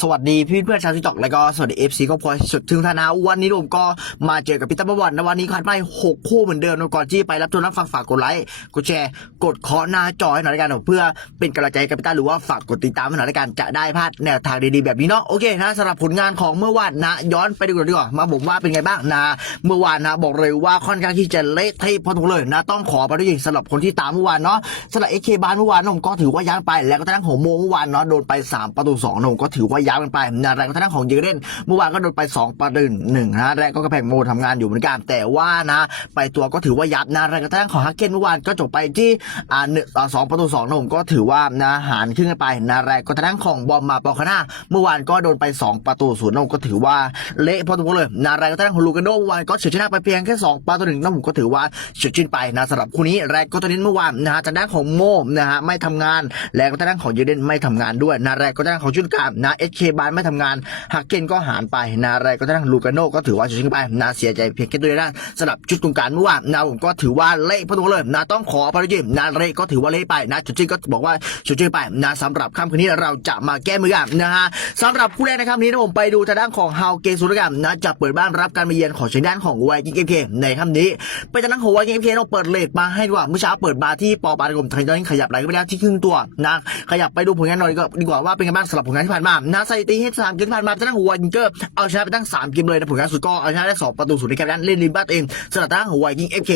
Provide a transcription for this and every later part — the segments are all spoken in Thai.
สวัสดีพี่เพื่อนชาวทิกตอกแล้วก็สวัสดีเอฟซีครอสุดถึงธนาวันนี้ผมก็มาเจอกับพี่ตั้มบอลนะวันนี้คัดไปหกคู่เหมือนเดิมนะก่อนที่ไปรับชมรับฟังฝากกดไลค์กดแชร์กดคาะหน้าจอให้หน่อยละกันเพื่อเป็นกำลังใจให้กับพี่ตั้มหรือว่าฝากกดติดตามให้หน่อยละกันจะได้พลาดแนวทางดีๆแบบนี้เนาะโอเคนะสำหรับผลงานของเมื่อวานนะ ย้อนไปดูกันดีกว่ามาผมว่าเป็นไงบ้างนะ เมื่อวานนะบอกเลยว่าค่อนข้างที่จะเละเทะพอสมควรเลยนะต้องขอไปด้วยสำหรับคนที่ตามเมื่อวานเนาะสำหรับเอเคบานเมื่อวานนะผมก็ถือว่าย้างไปแล้วก็ทางด้านของโมเมื่อวานเนาะโดนไป 3 ประตู2นผมก็ถือว่าย้างกันไปนะแล้วก็ทางของเยเรนเมื่อวานก็โดนไป 2 ประตูหนึ่งนะและก็กระแพงโมทำงานอยู่เหมือนกันแต่ว่านะ ไปตัวก็ถือว่ายับนะแล้วก็ทางของฮักเกนเมื่อวานก็จบไปที่อ่าหนึ่งอ่าสองประตูสองนมก็ถือว่านะหารขึ้นกันไปนะแล้วก็ทางของบอมมาปอคนาเมื่อวานก็โดนไป 2 ประตูศูนย์นมก็ถือว่าเละพอสมควรเลยนะแล้วก็ทางของลูกาโดเมื่อวานก็เฉือนชนะไปเพียงแค่2ประตูหนึ่งนมก็ถือว่าเฉือนชินไปนะสำหรับคู่นี้แรกก็ตอนนี้เมื่อวานนะฮะทางด้านของโมนะฮะไม่ทำงาน แล้วก็ทางด้านของเยเดนไม่ทำงานด้วยนะแรกก็ทางด้านของชุดกางนะเอเคบานไม่ทำงานฮักเกนก็หารไปนะแรกก็ทางด้งลูกาโนก็ถือว่าชินไปนะเสียใจเพียงแค่ตัวเดียวนะสำหรับชุดกลางเมื่อวานนะผมก็ถือว่าเละพอสมควเลยนะต้องขออภัยด้วยนะเละก็ถือว่าเละไปนะจุดจีนก็บอกว่าจุดจีนไปนะสำหรับค่ำคืนนี้เราจะมาแก้มือกันนะฮะสำหรับคู่แรกนะครับนี้นะผมไปดูทางด้านของฮาวเกสุรกรรมนะจะเปิดบ้านรับการมาเยือนของชายด้านของไวกิ้งเกมเคในค่ำนี้ไปทางด้านของไวกิ้งเกมเคเราเปิดเลทมาให้ดีกว่าเมื่อเช้าเปิดบาร์ที่ปอบาร์กรมไทยตอนนี้ขยับไหลไปแล้วที่ครึ่งตัวนะขยับไปดูผลงานหน่อยก็ดีกว่าว่าเป็นไงบ้างสำหรับผลงานที่ผ่านมานะะสถิติให้สามเกมผ่านมาทางด้านของวกิ้งเกอร์เอาชนะไปตั้งสามเกมเลยนะผลงานสุดก็เอาชนะได้สองประตูศูนย์ในเกมนั้นเล่นริมบ้านตัวเองสำหรับทางด้านของไวกิ้งเอฟเค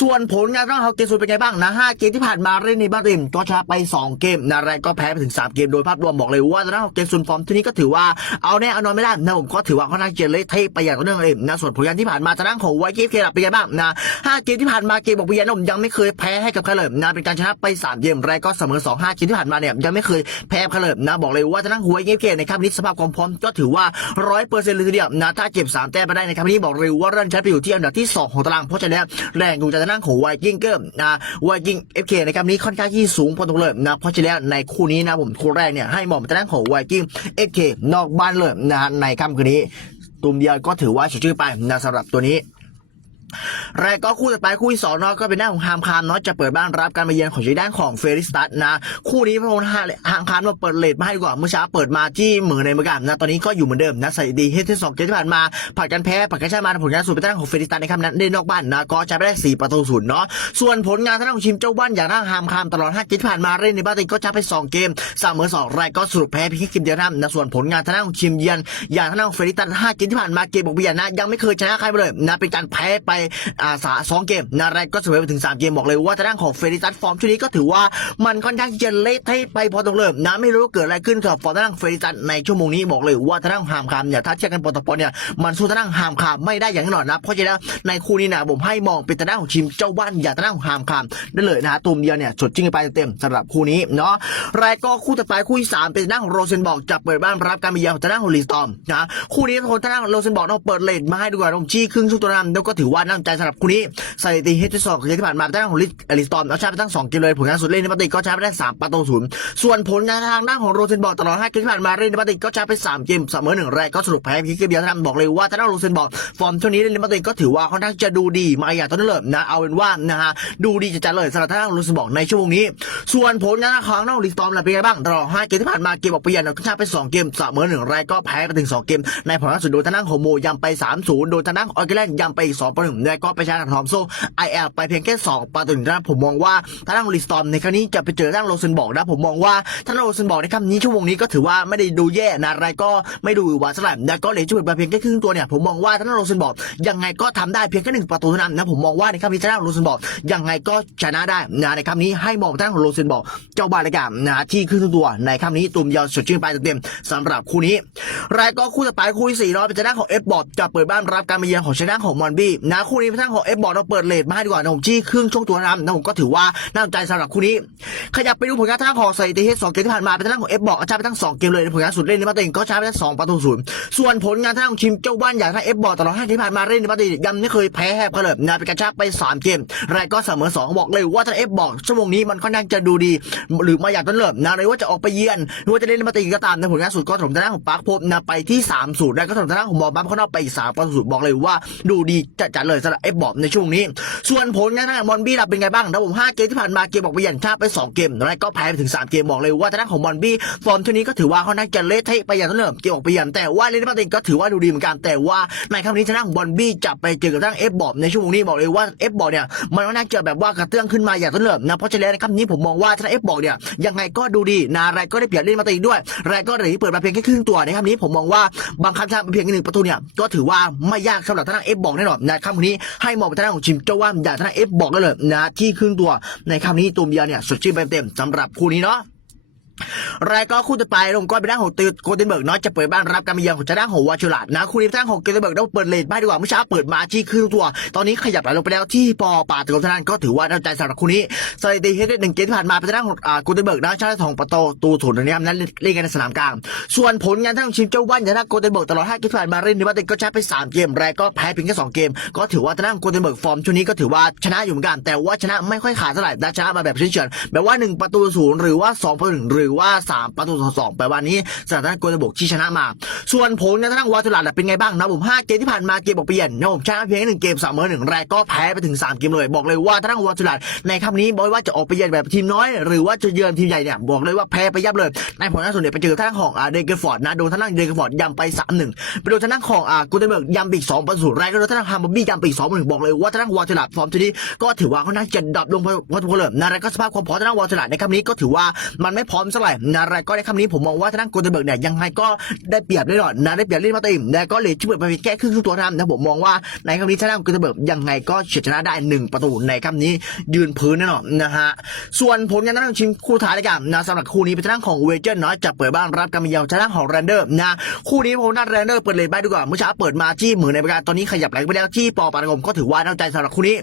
ส่วนผลงานของเฮาเกมสุดเป็นไงบ้างนะห้าเกมที่ผ่านมาเล่นในบ้านตัวเองก็ชนะไปสองเกมนะแรกก็แพ้ไปถึงสามเกมโดยภาพรวมบอกเลยว่าทางด้าเกมซุนฟอร์มที่นี้ก็ถือว่าเอาแน่เอานอนไม่ได้นะผมก็ถือว่าค่อนข้างจะเละเทะไปอย่างต่อเนื่องเลยนะส่วนผลงานที่ผ่านมาทางด้านของไวกิ้งเอฟเคเป็นไงบ้างนะห้าเกมที่ผ่านมาเกมบอกเบียร์นผมยังไม่เคยแพ้ให้กับใครเลยนะเป็นการชนะไปสามเกมแรกก็เสมอสองห้าเกมที่ผ่านมาเนี่ยยังไม่เคยแพ้ใครเลยนะบอกเลยว่าทางด้านหัวไวกิ้งเอฟเคในครั้งนี้สภาพความพร้อมก็ถือว่าร้อยเปอร์เซ็นต์เลยทีเดียวนะถ้าเก็บสามแต้มมาได้ในครั้งนี้บอกเลยว่าเริ่มใช้ไปอยู่ที่อันดับที่สองของตารางเพราะฉะนั้นแรงอยู่จากทางของไวกิ้งเกอร์นะไวกิ้งเอฟเคในครั้งนี้ค่อนข้างที่สูงพอสมควรเลยนะเพราะฉะนั้นในคู่นี้นะผมคู่แรกเนี่ยให้เหมาะกับทางของไวกิ้งเอฟเคนอกบ้านเลยนะฮะในค่ำคืนนี้ตุ่มเดียวก็ถือว่าชื่อไปนะสำหรับตัวนี้ แรกก็คู่ต่อไปคู่ที่สองเนาะก็เป็นหน้าของฮามคามเนาะจะเปิดบ้านรับการมาเยือนของชด้านของเฟริสตัสนะ คู่นี้พระองค์ฮามคามมาเปิดเลทมาให้กว่าเมื่อเช้าเปิดมาที่เหมือนในเมื่อกันนะตอนนี้ก็อยู่เหมือนเดิมนะใส่ดีเฮที่สองเกมที่ผ่านมาผัดกันแพ้ผัดกันชนะมาผลงานสูตรไปทางของเฟริสตัสในคำนั้นเล่นนอกบ้านนะก็ใช้ไปได้สี่ประตูศูนย์เนาะส่วนผลงานทางด้านของชิมเจ้าบ้านอย่างทางฮามคามตลอดห้าเกมที่ผ่านมาเล่นในบ้านตัวเองก็ใช้ไปสองเกมเสมอสองรายก็สรุปแพ้เพียงแค่เกมเดียวเท่านั้นนะส่วนผลงานทางด้านของชิมเยือนอย่างทางด้านของเฟริสตัสห้าเกมที่ผ่านมาเกมบอกเบียนะยังไม่เคยชนะใครเลยนะเป็นการแพ้ไปอ่าสาสองเกมนะแรกก็เสมอไปถึง 3 เกมบอกเลยว่าทางด้านของเฟริตัสฟอร์มช่วงนี้ก็ถือว่ามันค่อนข้างที่จะเละเทะไปพอตรงเลยนะไม่รู้เกิดอะไรขึ้นกับฟอร์มทางด้านเฟริตัสในชั่วโมงนี้บอกเลยว่าทางด้านฮามคามเนี่ยถ้าเทียบกันปตปเนี่ยมันสู้ทางด้านฮามคามไม่ได้อย่างแน่นอนนะเพราะฉะนั้นในคู่นี้นะผมให้มองเป็นทางด้านของทีมเจ้าบ้านอย่าทางด้านของฮามคามได้เลยนะตุ่มเดียวเนี่ยสดจริงไปเต็มๆสำหรับคู่นี้เนาะแรกก็คู่ต่อไปคู่ที่สามเป็นทางด้านของโรเซนบอกจะเปิดบ้านรับการมาเยือนของทางด้านของลีสตอมนะคู่นี้คนทางด้านของโรเซนบอกต้องเปิดเลทมาให้ดูกว่าตรงชี้ครึ่งช่วงตัวนั้นแล้วก็ถือว่าน่าสนใจสำหรับคู่นี้สถิติเฮดที่สองที่ผ่านมาทางด้านของลิสอลิสตอมเอาชนะไปทั้งสองเกมเลยผลงานสุดเล่นในปฏิก็ชนะไปได้สามประตูศูนย์ส่วนผลงานทางด้านของโรเซนบอกตลอดห้าเกมที่ผ่านมาเล่นในปฏิก็ชนะไปสามเกมเสมอหนึ่งแรกก็สรุปแพ้เพียงเกมเดียวท่านบอกเลยว่าทางด้านโรเซนบอกฟอร์มช่วงนี้เล่นในปฏิก็ถือว่าค่อนข้างจะดูดีมาอย่างต้นเริ่มนะเอาเป็นว่านะฮะดูดีจะจัดเลยสำหรับทางด้านโรเซนบอกในช่วงนี้ ส่วนผลงานของทางด้านลิสตอมเป็นไงบ้างตลอดห้าเกมที่ผ่านมาเกมบอกเปลี่ยนก็ชนะไปสองเกมเสมอหนึ่งแรกก็แพ้ไปถึงสองเกมในผลงานสุดโดนทางด้านของโมยำไปสามศูนย์โดนทางด้านของออร์เกแลนด์ยำไปอีกสองประหนึ่งแล้วก็ไปชนะทอมโซไอแอลไปเพียงแค่สองประตูหนึ่งนะผมมองว่าถ้านของลิสตอมในครั้งนี้จะไปเจอทางโรเซนบอกนะผมมองว่าทาโรเซนบอกในครั้งนี้ชั่วโมงนี้ก็ถือว่าไม่ได้ดูแย่นะอะไรก็ไม่ดูหวือหวาสักหน่ยแล้วก็เหลือจุดมาเพียงแค่ครึ่งตัวเนี่ยผมมองว่าทางด้าโรเซนบอกยังไงก็ทำได้เพียงแค่หนึ่งประตูเท่านั้นนะผมมองว่าในครั้งนี้ทางด้านโรเซนบอกยังไงก็ชนะได้นะในครั้งนี้ให้มองทางด้านของโรเซนบอกเจ้าบ้านเลยกันนะที่ครึ่งตัวในครั้งนี้ตุ่มยาวสดชื่นไปเต็มๆสำหรับคู่นี้ รายก็คู่ต่อไปคู่ที่สี่เนาะเป็นทางด้านของเอฟบอร์ดจะเปิดบ้านรับการมาเยือนของชนะของมอนบี้นะคู่นี้เป็นทางของเอฟบอร์ดเราเปิดเลทมาให้ดีกว่านะผมจี้ครึ่งช่วงตัวนั้นะผมก็ถือว่าน่าสนใจสำหรับคู่นี้ ขยับไปดูผลงานทางของสถิติเฮดสองเกมที่ผ่านมาเป็นทางของเอฟบอกอาชาไปทั้งสองเกมเลยในผลงานสุดเล่นในมาติงก็ชนะไปทั้งสองประตูศูนย์ส่วนผลงานทางของทีมเจ้าบ้านอย่างทางเอฟบอกตลอดห้าเกมที่ผ่านมาเล่นในมาติงยังไม่เคยแพ้แหบเขาเลยนะเป็นการชนะไปสามเกมรายก็เสมอสองบอกเลยว่าทางเอฟบอกชั่วโมงนี้มันค่อนข้างจะดูดี หรือมาอย่างต้นเริ่มนะเลยว่าจะออกไปเยือนหรือว่าจะเล่นในมาติงก็ตามในผลงานสุดก็ถล่มทางด้านของปาร์คพบนะไปที่สามศูนย์แล้วก็ถล่มทางด้านของบอลบัมเขานอกไปอีกสามประตูศูนย์บอกเลยว่าดูดีจัดๆเลยสำหรับเอฟบอในช่วงนี้ ส่วนผลงานทางบอลบี้เราเป็นไงบ้างนะผม5เกมที่ผ่านมาเกมบอกไปยันชาไป 2 เกมแล้วก็แพ้ไปถึง 3 เกมบอกเลยว่าทางของบอลบี้ฟอร์มช่วงนี้ก็ถือว่าเขาน่าจะเละเทะไปอย่างต้นเริ่มเกมออกไปยันแต่ว่าเลนมาตินก็ถือว่าดูดีเหมือนกันแต่ว่าในครั้งนี้ทางของบอลบี้จะไปเจอกับทางเอฟบอในช่วงนี้บอกเลยว่าเอฟบอเนี่ยมันก็น่าจะแบบว่ากระเตื้องขึ้นมาอย่างต้นเริ่มนะเพราะฉะนั้นในครั้งนี้ผมมองว่าทางเอฟบอเนี่ยยังไงก็ดูดีนะไรก็ได้เปรียบเล่นมาตินด้วยไรก็ได้เปิดมาเพียงแค่ครึ่งตัวในครั้งนี้ผมมองว่าบางครั้งชนะเพียงแค่หนึ่งประตูเนี่ยก็ถือว่าไม่ยากสำหรับทางเอฟบอแน่นอนในครั้งนี้ให้มองไปทางด้านของชิมเจ้าว่าอย่าทางด้านเอฟบอกได้เลยนะที่ครึ่งตัวในคำนี้ตัวเดียวเนี่ยสดชื่นเต็มๆสำหรับคู่นี้เนาะ รายก็คู่ต่อไปลงก้อยไปด้านของตืดโกลเดนเบิร์กเนาะจะเปิดบ้านรับการมาเยือนของจ้าด้านของวาชูลาดนะคู่นี้ทางของโกลเดนเบิร์กต้เปิดเลนบ้านดีกว่าเมื่อเช้าเปิดมาที่ครึ่งตัว ตอนนี้ขยับไหลลงไปแล้วที่ปอป่าตะกบทานก็ถือว่าน่าใจสำหรับคู่นี้สถิติเฮดเดนหนึ่งเกมที่ผ่านมาเป็นทาด้านของโกลเดนเบิร์กนะชนะทองประตูตูถุนนะครับนั้นเล่นกันในสนามกลาง ส่วนผลงานทางของชิมเจ้าวันอย่างทางโกลเดนเบิร์กตลอด5เกมที่ผ่านมาเล่นในบ้านก็ชนะไปสามเกมแรกก็แพ้เพียงแค่สองเกม ก็ถือว่าทางด้านโกลเดนเบิร์กฟอร์มช่วงนี้ก็ถือว่าชนะอยู่เหมือนกันแต่ว่าชนะไม่ค่อยขาดเท่าไหร่นะชนะมาแบบเฉือนๆแบบว่าหนึ่งประตูศูนย์หรือว่าสองประตูหนึ่งหรือือว่าสามประตูต่อสองแปลว่านี้สถานโกลเดนเบิร์กที่ชนะมา ส่วนผลในทางวาทูลาดเป็นไงบ้างนะผมห้าเกมที่ผ่านมาเกมบอกเปลี่ยนนะผมชนะเพียงแค่หนึ่งเกมสามเอหนึ่งแรกก็แพ้ไปถึงสามเกมเลย บอกเลยว่าทางวาทูลาดในครั้งนี้บอกว่าจะออกไปเยือนแบบทีมน้อย หรือว่าจะเยือนทีมใหญ่เนี่ยบอกเลยว่าแพ้ไปยับเลย ในผลล่าสุดเนี่ยไปเจอทางของอาเดเกอร์ฟอร์ดนะโดนทางด้านเดเกอร์ฟอร์ดยำไปสาหนึ่งไปโดนทางด้านของอ่ากูเดนเบิร์กยำปอีกสองประตูแรกก็โดนทางด้านฮาร์บบี้ยำปอีกสองหนึ่งบอกเลยว่าทางด้านวาทูลาดฟอร์มทีนี้ก็ถือว่าเขาน่าจะดับลงพอสมควรเลยนะแล้วก็สภาพความพร้อมทางด้านวาทูลาดในครั้งนี้ก็ถือว่ามันไม่พร้อมสักเท่าไหร่นะแล้วก็ในครั้งนี้ผมมองว่าทางด้านกูเดนเบิร์กเนี่ยยังไงก็ได้เปรียบแน่นอนนะได้เปรียบเล่นมาต็มแล้วก็เลือชิบเบิร์กไปแค่ครึ่งตัวท่านั้นนะผมมองว่าในครั้งนี้ทางด้านกูเดนเบิร์กยังไงก็เฉือนชนะได้หนึ่งประตูในครั้งนี้ยืนพื้นแน่นอนนะฮะส่วนผลงานทางด้านชิงคู่ท้ายเลยกันนะสำหรับคู่นี้เป็นทางด้านของเวเจนเนาะจะเปิดบ้านรับการมาเยือนทางด้านของแรนเดอร์นะคู่นี้ผมนัดแรนเดอร์เปิดเลยไปดีกว่าเมื่อเช้าเปิดมาที่หมื่นในประการตอนนี้ขยับไหลไปแล้วที่ปอปานกรมก็ถือว่าน่าใจสำหรับคู่นี้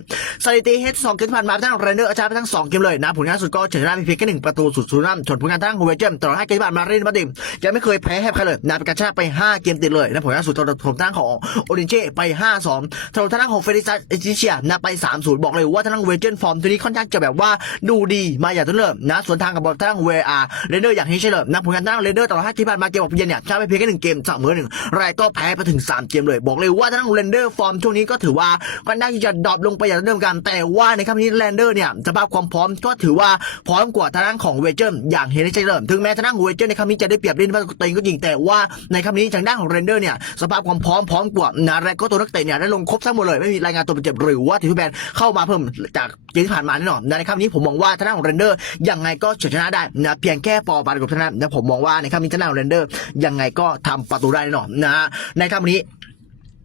สถิติเฮดสองเกมผ่านมาทางด้านของแรนเดอร์อาชนะไปทั้งสองเกมเลยนะผลงานสุดก็เฉือนชนะไปเพียงแค่หนึ่งประตูสุดศูนย์นั่นส่วนผลงานทางด้านของเวเจนตลอดห้าเกมที่ผ่านมาเล่นมาเต็มยังไม่เคยแพ้ให้ใครเลยนะเป็นการชนะไปห้าเกมติดเลยนะผลงาสุดตลอดทางด้านของโอรินเจไปห้าสองตลอดทางด้านของเฟริซัสเอจิเชียนะไปสามศูนย์บอกเลยว่าทางด้านเวเจนฟอร์มตัวนี้ค่อนข้างจะแบบว่าดูดีมาอย่างต้นเริ่มนะส่วนทางกับบอลทางเวอาร์เรนเดอร์อย่างเฮเชอร์นะผลงานทางเรนเดอร์ตลอดห้าที่ผ่านมาเกมบอกเย็นเนี่ยชนะไปเพียงแค่หนึ่งเกมเสมอหนึ่งรายก็แพ้ไปถึงสามเกมเลย บอกเลยว่าทางเรนเดอร์ฟอร์มช่วงนี้ก็ถือว่าก็น่าจะดรอปลงไปอย่างต้นเริ่มกันแต่ว่าในครั้งนี้เรนเดอร์เนี่ยสภาพความพร้อมก็ถือว่าพร้อมกว่าทางด้านของเวเจนอย่างเฮเชอร์ถึงแม้ทางด้านของเวเจนในครั้งนี้จะได้เปรียบเล่นมาตัวเองก็จริงแต่ว่าในครั้งนี้ทางด้านของเรนเดอร์เนี่ยสภาพความพร้อมพร้อมกว่านะและก็ตัวนักเตะเนี่ยได้ลงครบทั้งหมดเลยไม่มีรายงานตัวเจ็บหรือว่าถือว่าแบนเข้ามาเพิ่มจากเกมที่ผ่านมาแน่นอนในครั้งนี้ผมมองว่าทางด้านของเรนเดอร์ยังไงก็เฉือนชนะได้นะเพียงแค่ปอบาร์กับทางด้านะผมมองว่าในครั้งนี้ทางด้านของเรนเดอร์ยังไงก็ทำประตูได้แน่นอนนะในครั้งนี้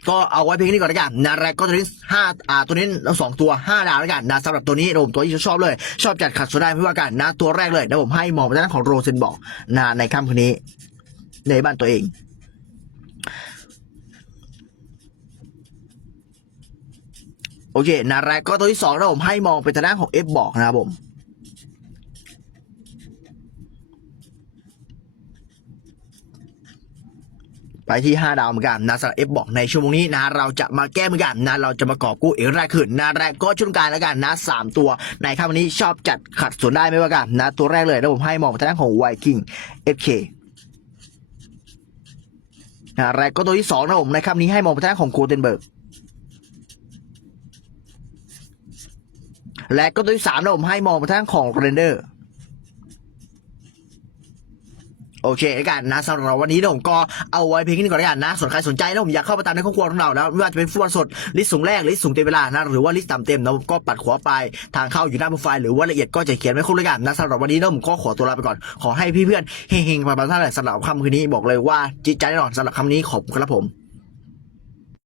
ก็เอาไว้เพียงนี้ก่อนแล้วกันนะแรกก็ตัวนี้ห้าอ่าตัวนี้เราสองตัวห้าดาวแล้วกันนะสำหรับตัวนี้ผมตัวที่ชอบเลย ชอบจัดขัดโซได้ไม่ว่ากันนะตัวแรกเลยนะผมให้มองไปทางด้านของโรเซนบอกนะในค่ำคืนนี้ ในบ้านตัวเองโอเคนะแรกก็ตัวที่สองนะผมให้มองไปทางด้านของ F บอกนะครับผม ไปที่ 5 ดาวเหมือนกันนะสำหรับเอฟบอกในชั่วโมงนี้นะเราจะมาแก้เหมือนกันนะเราจะมากอบกู้อีกแรกขึ้นนะแรกก็ชุดการแล้วกันนะสามตัวในครั้งวันนี้ชอบจัดขัดสวนได้ไม่ว่ากันนะตัวแรกเลยนะผมให้มองไปทางด้านของไวกิ้งเอฟเคนะแรกก็ตัวที่สองนะผมในครั้งนี้ให้มองไปทางด้านของโคเทนเบิร์กและก็ตัวที่สามนะผมให้มองไปทางด้านของเรนเดอร์ โอเคแล้วกันนะสำหรับวันนี้ผมก็เอาไว้เพียงนี้ก่อนแล้วกันนะส่วนใครสนใจแล้วผมอยากเข้ามาตามในครอบครัวของเราแล้วไม่ว่าจะเป็นฟุตบอลสดลิสต์สูงแรกลิสต์สูงเต็มเวลานะหรือว่าลิสต์ต่ำเต็มนะผมก็ปัดขวาไปทางเข้าอยู่หน้าโปรไฟล์หรือว่าละเอียดก็จะเขียนไว้ครบแล้วกันนะสำหรับวันนี้นะผมก็ขอตัวลาไปก่อนขอให้พี่เพื่อนเฮงๆไปบ้านท่านแหละสำหรับคำคืนนี้บอกเลยว่าจิตใจแน่นอนสำหรับคำนี้ขอบคุณครับผม